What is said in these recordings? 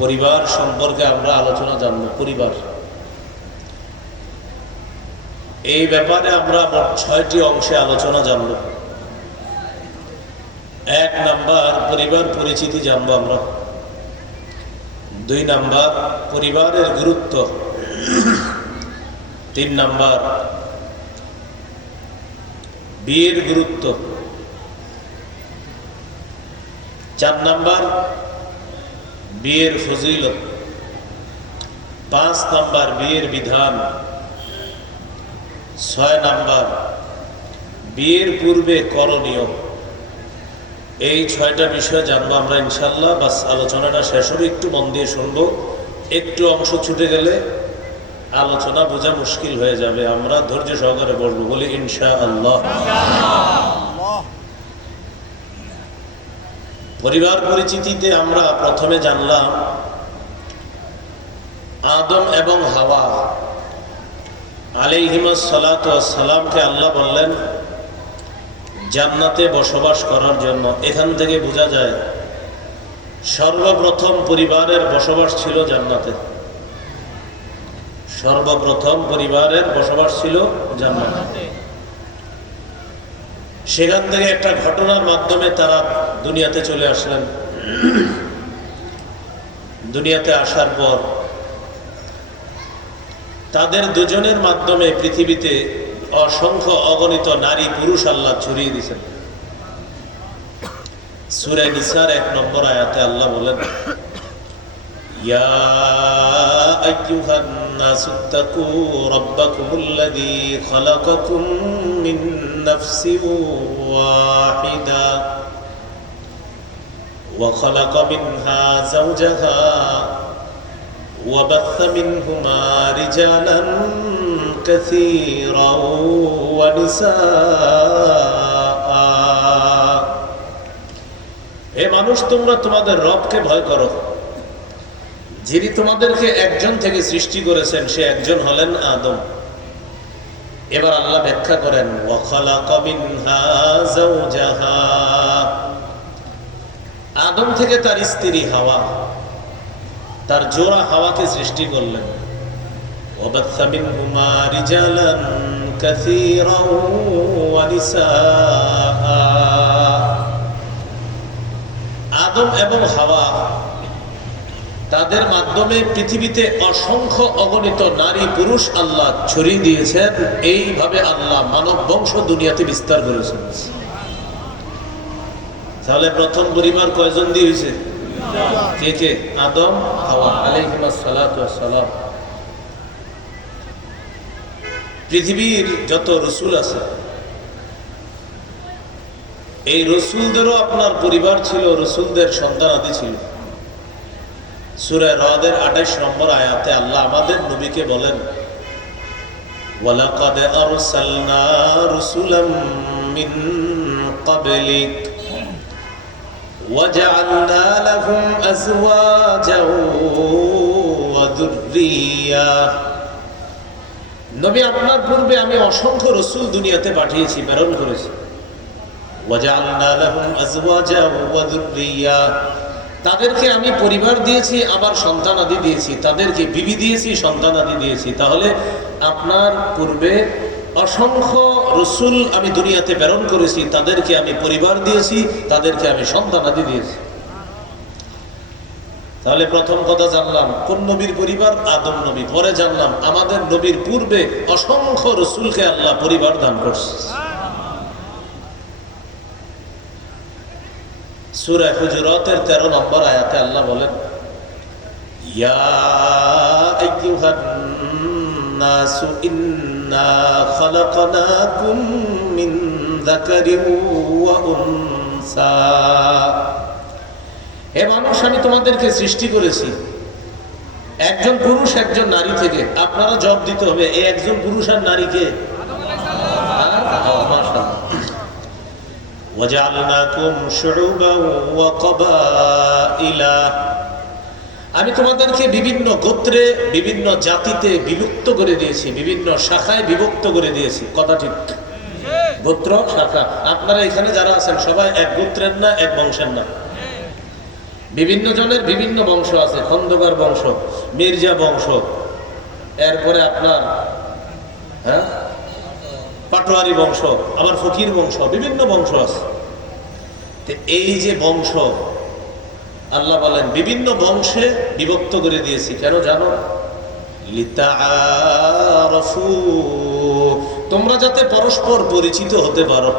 পরিবার সম্পর্কে আমরা আলোচনা জানব। পরিবার, এই ব্যাপারে আমরা মোট 6টি অংশে আলোচনা জানব। 1 নাম্বার, পরিবার পরিচিতি জানব আমরা। 2 নাম্বার, পরিবারের গুরুত্ব। 3 নাম্বার, বিয়ের গুরুত্ব। 4 নাম্বার, বিয়ের ফজিলত। 5 নাম্বার, বিয়ের বিধান। 6 নাম্বার, বিয়ের পূর্বে করণীয়। এই 6টা বিষয় জানবো আমরা ইনশাল্লাহ। বাস আলোচনাটা শেষ হবে, একটু মন দিয়ে শুনবো। একটু অংশ ছুটে গেলে আলোচনা বোঝা মুশকিল হয়ে যাবে। আমরা ধৈর্য সহকারে বলবো, বলি ইনশাআল্লাহ। পরিবার পরিচিতিতে আমরা প্রথমে জানলাম আদম এবং হাওয়া আলাইহিমাস সালাতু ওয়াস সালামকে আল্লাহ বললেন জান্নাতে বসবাস করার জন্য। এখান থেকে বোঝা যায় সর্বপ্রথম পরিবারের বসবাস ছিল জান্নাতে। সর্বপ্রথম পরিবারের বসবাস ছিল জান্নাতে। সেখান থেকে একটা ঘটনার মাধ্যমে তারা দুনিয়াতে চলে আসলেন। দুনিয়াতে আসার পর তাদের দুজনের মাধ্যমে পৃথিবীতে অসংখ্য অগণিত নারী পুরুষ আল্লাহ ছড়িয়ে দিয়েছেন। সূরা নিসার 1 নম্বর আয়াতে আল্লাহ বলেন, ইয়া আইয়ুহান নাসুত্তাকু রাব্বাকুমুল্লাযী খালাকাকুম মিন নাফসিন ওয়াহিদা ওয়া খালাকা মিনহা যাওজাহা ওয়া বাথা মিনহুমা রিজালান কাসীরান ওয়া নিসাআ। হে মানুষ, তোমরা তোমাদের রবকে ভয় করো, যিনি তোমাদেরকে একজন থেকে সৃষ্টি করেছেন। সে একজন হলেন আদম। এবার আল্লাহ ব্যাখ্যা করেন, ওয়া খালাকা মিনহা যাওজাহা, আদম থেকে তার স্ত্রী হাওয়া, তার জোড়া হাওয়াকে সৃষ্টি করলেন। ওয়া বাথা মিনহুমা রিজালান কাসীরান ওয়া নিসাআ। আদম এবং হাওয়া, তাদের মাধ্যমে পৃথিবীতে অসংখ্য অগণিত নারী পুরুষ আল্লাহ ছড়িয়ে দিয়েছেন। এইভাবে আল্লাহ মানব বংশ দুনিয়াতে বিস্তার করেছেন। তাহলে প্রথম পরিবার কয়জন দিয়ে হয়েছে? কে কে? আদম হাওয়া আলাইহিমাস সালাতু ওয়াস সালাম। পৃথিবীর যত রসুল আছে, এই রসুলদেরও আপনার পরিবার ছিল, রসুলদের সন্তানাদি ছিল। সূরা রাদের 28 নম্বর আয়াতে আল্লাহ আমাদের নবীকে বলেন, ওয়ালাকাদ আরসালনা রুসুলাম মিন ক্বাবলিক ওয়াজআলনা লাহুম আজওয়াজাও ওয়া যুররিয়া। নবী, আপনার পূর্বে আমি অসংখ্য রসুল দুনিয়াতে পাঠিয়েছি, প্রেরণ করেছি। ওয়াজআলনা লাহুম আজওয়াজাও ওয়া যুররিয়া, তাদেরকে আমি পরিবার দিয়েছি, আবার সন্তানাদি দিয়েছি। তাদেরকে বিবি দিয়েছি, সন্তানাদি দিয়েছি। তাহলে আপনার পূর্বে অসংখ্য রসুল আমি দুনিয়াতে প্রেরণ করেছি, তাদেরকে আমি পরিবার দিয়েছি, তাদেরকে আমি সন্তানাদি দিয়েছি। তাহলে প্রথম কথা জানলাম কোন নবীর পরিবার? আদম নবী। পরে জানলাম আমাদের নবীর পূর্বে অসংখ্য রসুলকে আল্লাহ পরিবার দান করছে। সূরা হুজুরাতের 13 নম্বর আয়াতে আল্লাহ বলেন, ইয়া আইয়ুহান নাসু ইন্না খালাকনাকুম মিন যাকারিন ওয়া উনসা। হে মানুষ, আমি তোমাদেরকে সৃষ্টি করেছি একজন পুরুষ একজন নারী থেকে। আপনারা জবাব দিতে হবে, এই একজন পুরুষ আর নারীকে? ওয়াজআলনাকুম শুউবান ওয়া ক্বাবাইলা, আমি তোমাদেরকে বিভিন্ন গোত্রে, বিভিন্ন জাতিতে বিভক্ত করে দিয়েছি, বিভিন্ন শাখায় বিভক্ত করে দিয়েছি। কথা ঠিক? গোত্র, শাখা। আপনারা এখানে যারা আছেন সবাই এক গোত্রের না, এক বংশের না? বিভিন্ন জনের বিভিন্ন বংশ আছে, খন্দকার বংশ, মির্জা বংশ, এরপরে আপনার পাটোয়ারি বংশ, আবার ফকির বংশ, বিভিন্ন বংশ আছে। এই যে বংশ, আল্লাহ বলেন বিভিন্ন বংশে বিভক্ত করে দিয়েছি। কেন জানো? লিতাআরাফু, তোমরা যাতে পরস্পর পরিচিত হতে পারো।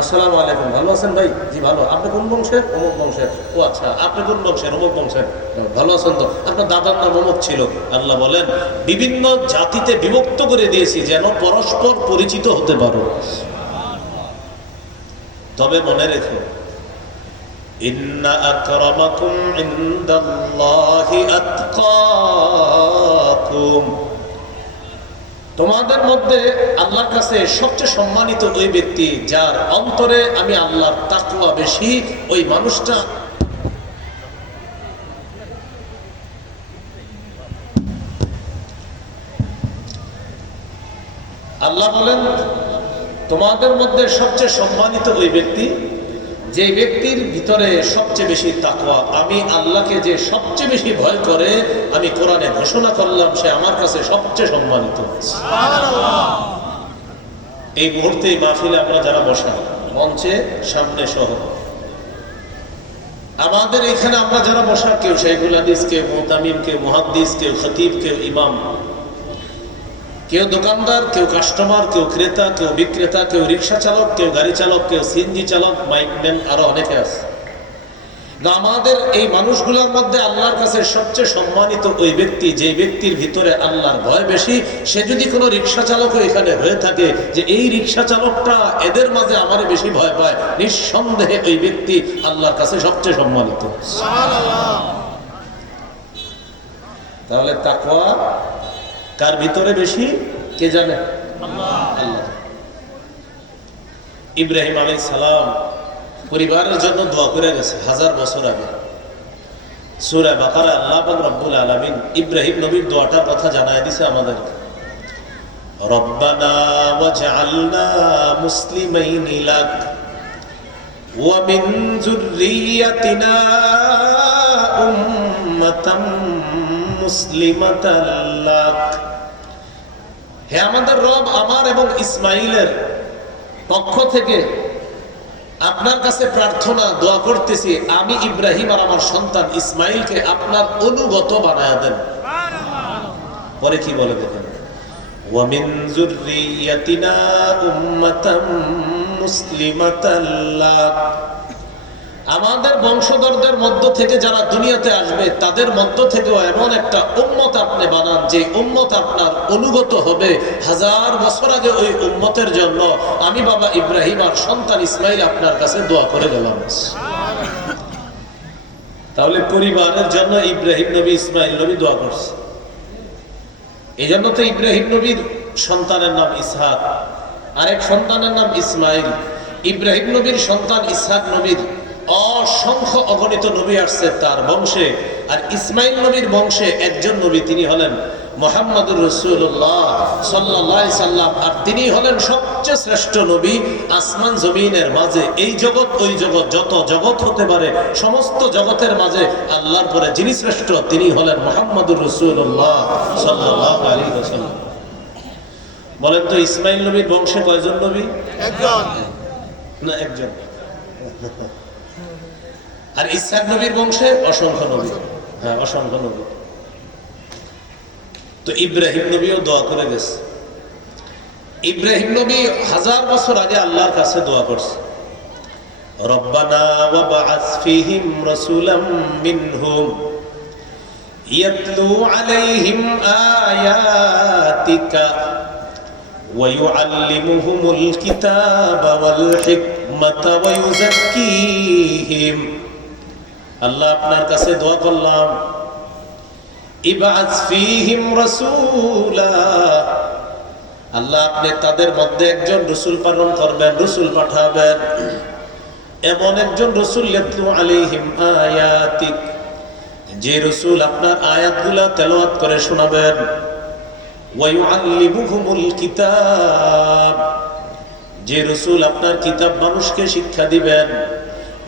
আসসালামু আলাইকুম, ভালো আছেন ভাই? জি ভালো। আপনি কোন বংশের? অমুক বংশের। ও আচ্ছা, আপনি কোন বংশের? অমুক বংশের। ভালো আছেন তো? আপনার দাদার নাম অমুক ছিল। আল্লাহ বলেন বিভিন্ন জাতিতে বিভক্ত করে দিয়েছি যেন পরস্পর পরিচিত হতে পারো। তবে মনে রেখো, ইন্না আকরামাকুম ইনদাল্লাহি আতকাকুম, তোমাদের মধ্যে আল্লাহর কাছে সবচেয়ে সম্মানিত ওই ব্যক্তি যার অন্তরে আমি আল্লাহর তাকওয়া বেশি, ওই মানুষটা। আল্লাহ বলেন তোমাদের মধ্যে সবচেয়ে সম্মানিত ওই ব্যক্তি যে ব্যক্তির ভিতরে সবচেয়ে বেশি তাকওয়া, আমি আল্লাহকে যে সবচেয়ে বেশি ভয় করে, আমি কোরআনে ঘোষণা করলাম সে আমার কাছে সবচেয়ে সম্মানিত। এই মুহূর্তে মাহফিলে আমরা যারা বসা, মঞ্চে সামনে সহ আমাদের এখানে আমরা যারা বসা, কেউ শাইখুল হাদিস, কেউ মুতামিম, কেউ মুহাদ্দিস, কেউ খতিব, কেউ ইমাম, কেউ দোকানদার, কেউ কাস্টমার, কেউ ক্রেতা, কেউ বিক্রেতা, কেউ রিক্সা চালক, কেউ গাড়ি চালক, কেউ সিএনজি চালক, মাইকম্যান, আরো অনেকে আছে। আমাদের এই মানুষগুলোর মধ্যে আল্লাহর কাছে সবচেয়ে সম্মানিত ওই ব্যক্তি যে ব্যক্তির ভিতরে আল্লাহর ভয় বেশি। সে যদি কোনো রিক্সা চালকও এখানে হয়ে থাকে যে এই রিক্সা চালকটা এদের মাঝে আমার বেশি ভয় পায়, নিঃসন্দেহে ওই ব্যক্তি আল্লাহর কাছে সবচেয়ে সম্মানিত। তাহলে তাকওয়া কার ভিতরে বেশি কে জানে? আল্লাহ। ইব্রাহিম আলাইহিস সালাম পরিবারের জন্য দোয়া করে গেছে 1000 বছর আগে। সূরা বাকারা আল্লাহ পাক রব্বুল আলামিন ইব্রাহিম নবীর দোয়াটার কথা জানায় দিয়েছে আমাদের। রব্বানা ওয়াজআলনা মুসলিমাইনি লাক ওয়া মিন যুররিয়াতিনা উম্মাতাম মুসলিমাতান লাক। হে আমাদের রব, আমার এবং ইসমাইলের পক্ষ থেকে আপনার কাছে প্রার্থনা দোয়া করতেছি, আমি ইব্রাহিম আর আমার সন্তান ইসমাইলকে আপনার অনুগত বানায়া দেন। পরে কি বলে দেখেন, ওয়া মিন যুররিয়াতিনা উম্মাতাম মুসলিমাতান লাক, আমাদের বংশধরদের মধ্য থেকে যারা দুনিয়াতে আসবে তাদের মধ্য থেকেও এমন একটা উম্মত আপনি বানান যে উম্মত আপনার অনুগত হবে। 1000 বছর আগে ওই উম্মতের জন্য আমি বাবা ইব্রাহিম আর সন্তান ইসমাইল আপনার কাছে দোয়া করে গেলাম। তাহলে পরিবারের জন্য ইব্রাহিম নবী ইসমাইল নবী দোয়া করছে। এই জন্য তো ইব্রাহিম নবীর সন্তানের নাম ইসহাক, আরেক সন্তানের নাম ইসমাইল। ইব্রাহিম নবীর সন্তান ইসহাক নবীর অসংখ্য অগণিত নবী আসছে তার বংশে, আর ইসমাইল নবীর বংশে একজন নবী, তিনি হলেন মুহাম্মদুর রাসূলুল্লাহ সাল্লাল্লাহু আলাইহি সাল্লাম। আর তিনি হলেন সবচেয়ে শ্রেষ্ঠ নবী আসমান জমিনের মাঝে। এই জগৎ ওই জগৎ, যত জগৎ হতে পারে সমস্ত জগতের মাঝে আল্লাহর পরে যিনি শ্রেষ্ঠ তিনি হলেন মুহাম্মদুর রাসূলুল্লাহ সাল্লাল্লাহু আলাইহি ওয়াসাল্লাম। বলেন তো ইসমাইল নবীর বংশে কয়জন নবী? একজন না, একজন। আর ইসহাক নবীর বংশে অসংখ্য নবী। হ্যাঁ, অসংখ্য নবী। তো ইব্রাহিম নবীও দোয়া করে গেছে। ইব্রাহিম নবী 1000 বছর আগে আল্লাহর কাছে দোয়া করছে, রব্বানা ওয়া বা'আস ফীহিম রাসূলাম মিনহুম ইয়াতলু আলাইহিম আয়াতিকা ওয়া ইউআল্লিমুহুমুল কিতাবা ওয়াল হিকমাতা ওয়া ইউযাক্কিহিম। আল্লাহ আপনার কাছে দোয়া করলাম, ইবআস ফীহিম রাসূলা, আল্লাহ আপনি তাদের মধ্যে একজন রাসূল প্রেরণ করবেন, রাসূল পাঠাবেন, এমন একজন রাসূল ইয়াতলু আলাইহিম আয়াতিক, যে রাসূল আপনার আয়াতগুলো তেলাওয়াত করে শোনাবেন, ওয়া ইউআল্লিমুহুমুল কিতাব, যে রাসূল আপনার কিতাব মানুষকে শিক্ষা দিবেন,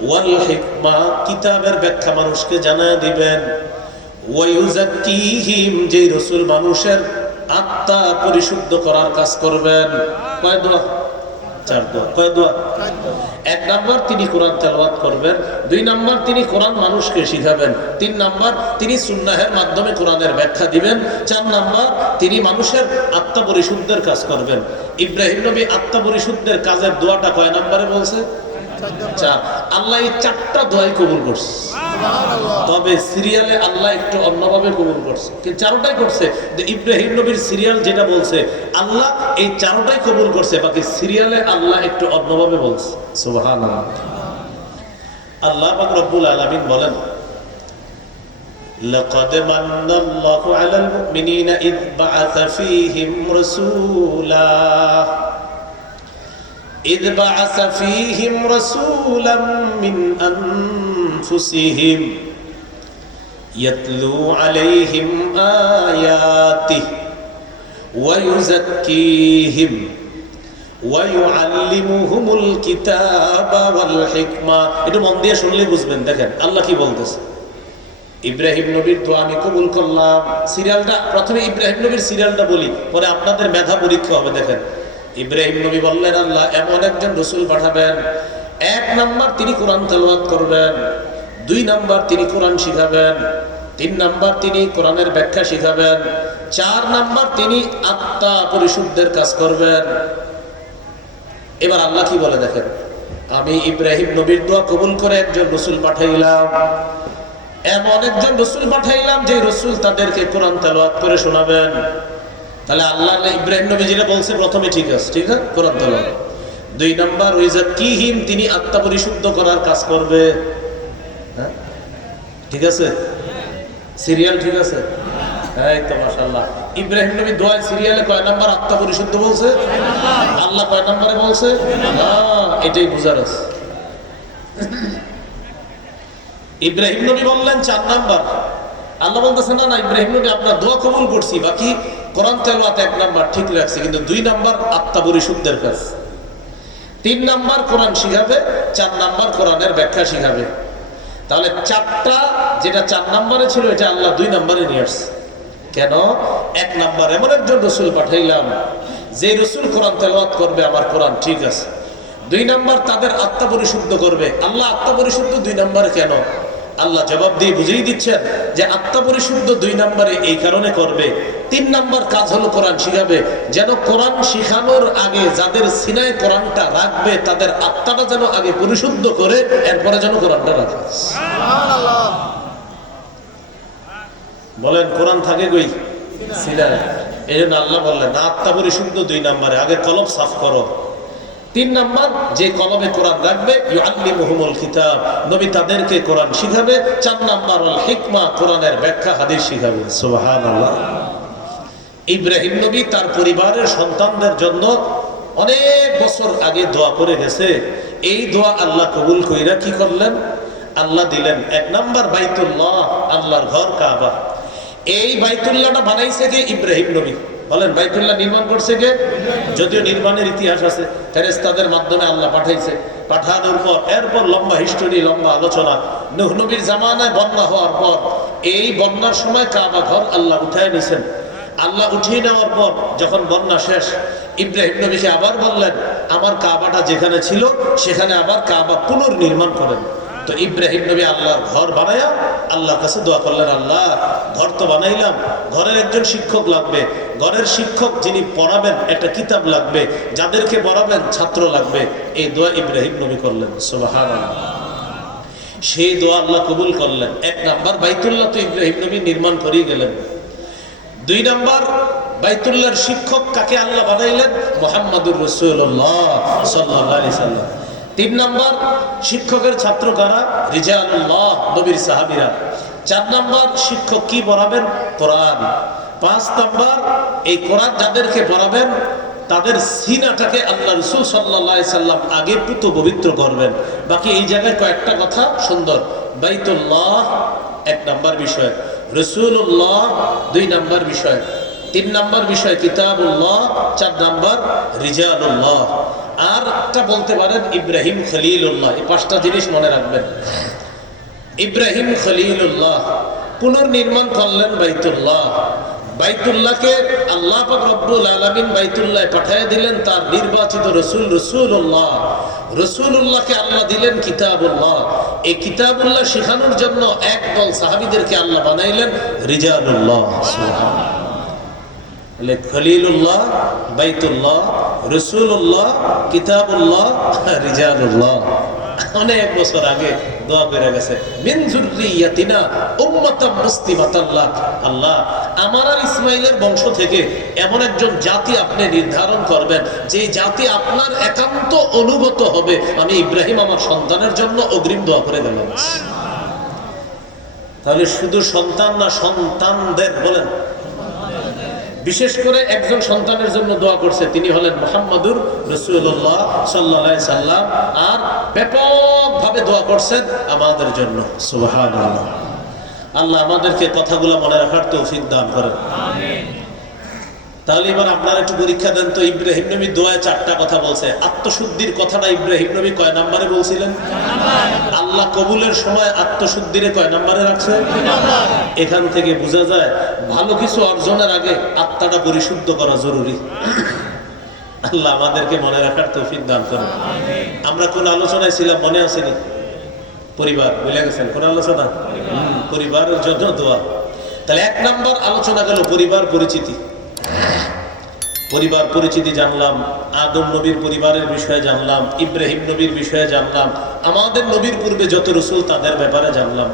ওয়াল হিকমা, কিতাবের ব্যাখ্যা মানুষকে জানায় দিবেন। ওয়া ইউযাক্কিহিম, যে রাসূল মানুষের আত্মা পরিশুদ্ধ করার কাজ করবেন। কয় দোয়া? 4 দোয়া। কয় দোয়া? এক নাম্বার তিনি কোরআন তেলাওয়াত করবেন, 2 নাম্বার তিনি কোরআন মানুষকে শিখাবেন, 3 নাম্বার তিনি সুন্নাহের মাধ্যমে কোরআনের ব্যাখ্যা দিবেন, 4 নাম্বার তিনি মানুষের আত্মা পরিশুদ্ধের কাজ করবেন। ইব্রাহিম নবী আত্মা পরিশুদ্ধের কাজের দোয়াটা কয় নাম্বারে বলছে? 4। আল্লাহ এই 4টা দোয়াই কবুল করছে। তবে সিরিয়ালে আল্লাহ একটু অন্যভাবে কবুল করছে, কিন্তু 4টাই করছে। ইব্রাহিম নবীর সিরিয়াল যেটা বলছে আল্লাহ এই 4টাই কবুল করছে, বাকি সিরিয়ালে আল্লাহ একটু অন্যভাবে বলছে। সুবহানাল্লাহ। আল্লাহ পাক রব্বুল আলামিন বলেন, লাকাদ মান্নাল্লাহু আলাল মুমিনিনা ইয বাআসা ফীহিম রাসূলা إذ بعث فيهم رسولا من أنفسهم يتلو عليهم آياته ويزكيهم ويعلمهم الكتاب والحكمة. এটা মন দিয়ে শুনলে বুঝবেন। দেখেন আল্লাহ কি বলতেছে। ইব্রাহিম নবীর দোয়া আমি কবুল করলাম। সিরিয়ালটা প্রথমে ইব্রাহিম নবীর সিরিয়ালটা বলি, পরে আপনাদের মেধা পরীক্ষা হবে। দেখেন ইব্রাহিম নবী বললেন আল্লাহ এমন একজন রাসূল পাঠাবেন, 1 নাম্বার তিনি কোরআন তেলাওয়াত করবেন, 2 নাম্বার তিনি কোরআন শিখাবেন, 3 নাম্বার তিনি কোরআনের ব্যাখ্যা শিখাবেন, 4 নাম্বার তিনি আত্মা পরিশুদ্ধের কাজ করবেন। এবার আল্লাহ কি বলে দেখেন, আমি ইব্রাহিম নবীর দোয়া কবুল করে একজন রাসূল পাঠাইলাম, এমন একজন রাসূল পাঠাইলাম যে রাসূল তাদেরকে কোরআন তেলাওয়াত করে শোনাবেন। তাহলে আল্লাহ ইব্রাহিম নবী যেটা বলছে প্রথমে ঠিক আছে, ঠিক আছে, কোরআন তেলাওয়াত। 2 নাম্বার ওয়াযাক্কিহিম, তিনি আত্মা পরিশুদ্ধ করার কাজ করবে। হ্যাঁ ঠিক আছে, সিরিয়াল ঠিক আছে। এই তো মাশাআল্লাহ। ইব্রাহিম নবী দোয়া সিরিয়ালে কয় নাম্বার আত্মা পরিশুদ্ধ বলছে? আল্লাহ কয় নাম্বারে বলছে? এটাই বুঝার আছে। ইব্রাহিম নবী বললেন 4 নাম্বার, আল্লাহ বলতেছে না না ইব্রাহিম নবী আপনার দোয়া কবুল করছি, বাকি কোরআন তেলাওয়াত 1 নাম্বার ঠিক রাখছে, কিন্তু 2 নাম্বার আত্মা পরিশুদ্ধের কাজ, 3 নাম্বার কোরআন শিখাবে, 4 নাম্বার কোরআনের ব্যাখ্যা শিখাবে। তাহলে 4টা যেটা 4 নাম্বারে ছিল এটা আল্লাহ 2 নাম্বারে নিয়ে আসছে। কেন? 1 নাম্বার এমন একজন রাসূল পাঠাইলাম যে রাসূল কোরআন তেলাওয়াত করবে আমার কোরআন ঠিক আছে, 2 নাম্বার তাদের আত্মা পরিশুদ্ধ করবে। আল্লাহ আত্মা পরিশুদ্ধ 2 নাম্বারে কেন? আল্লাহ জবাব দিয়ে বুঝিয়ে দিচ্ছেন যে আত্মা পরিশুদ্ধ 2 নাম্বারে এই কারণে করবে, 3 নাম্বার কাজ হলো কোরআন শিখাবে, যেন কোরআন শিখানোর আগে যাদের সিনায় কোরআনটা রাখবে তাদের আত্মাটা যেন আগে পরিশুদ্ধ করে এরপরে যেন কোরআনটা রাখে। সুবহানাল্লাহ। বলেন কোরআন থাকে কই? সিনায়। এই জন্য আল্লাহ বললেন আত্মা পরিশুদ্ধ 2 নাম্বারে, আগে কলব সাফ করো। 3 নাম্বার যে কলবে কোরআন রাখবে ইউআল্লিমুহুমুল কিতাব, নবী তাদেরকে কোরআন শিখাবে। 4 নাম্বার আল হিকমা, কোরআনের ব্যাখ্যা হাদিস শিখাবে। সুবহানাল্লাহ। ইব্রাহিম নবী তার পরিবারের সন্তানদের জন্য অনেক বছর আগে দোয়া করে গেছে। এই দোয়া আল্লাহ কবুল কইরা কি করলেন? আল্লাহ দিলেন 1 নাম্বার বাইতুল্লাহ, আল্লাহর ঘর কাবা। এই বাইতুল্লাহটা বানাইছে কে? ইব্রাহিম নবী। বলেন বাইতুল্লাহ নির্মাণ করছে কে? যদিও নির্মাণের ইতিহাস আছে, ফেরেশতাদের মাধ্যমে আল্লাহ পাঠাইছে। পাঠানোর পর এরপর লম্বা হিস্টোরি, লম্বা আলোচনা। নূহ নবীর জামানায় বন্যা হওয়ার পর এই বন্যার সময় কাবা ঘর আল্লাহ উঠায় নিছেন। আল্লাহ উঠিয়ে নেওয়ার পর যখন বন্যা শেষ, ইব্রাহিম নবীকে আবার বললেন আমার কাবাটা যেখানে ছিল সেখানে আবার কাবা পুনর্নির্মাণ করেন। তো ইব্রাহিম নবী আল্লাহর ঘর বানায়া আল্লাহর কাছে দোয়া করলেন, আল্লাহ ঘর তো বানাইলাম, ঘরের একজন শিক্ষক লাগবে, ঘরের শিক্ষক যিনি পড়াবেন একটা কিতাব লাগবে, যাদেরকে পড়াবেন ছাত্র লাগবে। এই দোয়া ইব্রাহিম নবী করলেন। সুবহানাল্লাহ। সেই দোয়া আল্লাহ কবুল করলেন। 1 নাম্বার বাইতুল্লাহ তো ইব্রাহিম নবী নির্মাণ করেই গেলেন। 2 নাম্বার বাইতুল্লাহর শিক্ষক কাকে আল্লাহ বানাইলেন? মুহাম্মাদুর রাসূলুল্লাহ সাল্লাল্লাহু আলাইহি সাল্লাম। 3 নাম্বার শিক্ষকের ছাত্র কারা? রিজালুল্লাহ, নবীর সাহাবীরা। 4 নাম্বার শিক্ষক কি পড়াবেন? কোরআন। 5 নাম্বার এই কোরআন যাদেরকে পড়াবেন তাদের সিনাটাকে আল্লাহ রাসূল সাল্লাল্লাহু আলাইহি সাল্লাম আগে পুত পবিত্র করবেন। বাকি এই জায়গায় কয়েকটা কথা সুন্দর। বাইতুল্লাহ 1 নাম্বার বিষয়, রাসূলুল্লাহ 2 নাম্বার বিষয়, 3 নাম্বার বিষয় কিতাবুল্লাহ, 4 নাম্বার রিজালুল্লাহ। আর একটা বলতে পারেন ইব্রাহিম খলিলুল্লাহ। এই 5টা জিনিস মনে রাখবেন। ইব্রাহিম খলিলুল্লাহ পুনর্নির্মাণ করলেন বাইতুল্লাহ। বাইতুল্লাহকে আল্লাহ পাক রব্বুল আলামিন বাইতুল্লাহ পাঠিয়ে দিলেন তার নির্বাচিত রাসূল রাসূলুল্লাহ। রাসূলুল্লাহকে আল্লাহ দিলেন কিতাবুল্লাহ। এই কিতাবুল্লাহ শেখানোর জন্য একদল সাহাবীদেরকে আল্লাহ বানাইলেন রিজালুল্লাহ। সুবহানাল্লাহ। খলিলুল্লাহ, বাইতুল্লাহ, রাসূলুল্লাহ, কিতাবুল্লাহ, রিজালুল্লাহ। অনেক বছর আগে দোয়া করে গেছে, মিন যুররিয়াতিনা উম্মাতাম মুসলিমাতান লাক। আল্লাহ, আমার আর ইসমাইলের বংশ থেকে এমন একজন জাতি আপনি নির্ধারণ করবেন যে জাতি আপনার একান্ত অনুগত হবে। আমি ইব্রাহিম আমার সন্তানের জন্য অগ্রিম দোয়া করে গেলাম। তাহলে শুধু সন্তান না, সন্তানদের বলেন। বিশেষ করে একজন সন্তানের জন্য দোয়া করছে, তিনি হলেন মুহাম্মাদুর রাসূলুল্লাহ সাল্লাল্লাহু আলাইহি সাল্লাম। আর ব্যাপকভাবে দোয়া করছেন আমাদের জন্য। সুবহানাল্লাহ। আল্লাহ আমাদেরকে কথাগুলো মনে রাখার তৌফিক দান করেন। আমিন। তাহলে এবার আপনারা একটু পরীক্ষা দেন তো, ইব্রাহিম নবী দোয়ায় 4টা কথা বলছে। আত্মশুদ্ধির কথাটা ইব্রাহিম নবী কয় নম্বরে বলছিলেন? আল্লাহ কবুলের সময় আত্মশুদ্ধির কয় নম্বরে রাখছে? এখান থেকে বোঝা যায় ভালো কিছু অর্জনের আগে আত্মাটা পরিশুদ্ধ করা জরুরি। আল্লাহ আমাদেরকে মনে রাখার তৌফিক দান করেন। আমরা কোন আলোচনায় ছিলাম মনে আসেনি? পরিবার, ভুলে গেছেন? কোন আলোচনা? পরিবারের জন্য দোয়া। তাহলে 1 নম্বর আলোচনা গেল পরিবার পরিচিতি। পরিবার পরিচিতি জানলাম, আদম নবীর পরিবারের বিষয়ে জানলাম, ইব্রাহিম নবীর বিষয়ে জানলাম, আমাদের নবীর পূর্বে যত রাসূল তাদের ব্যাপারে জানলাম।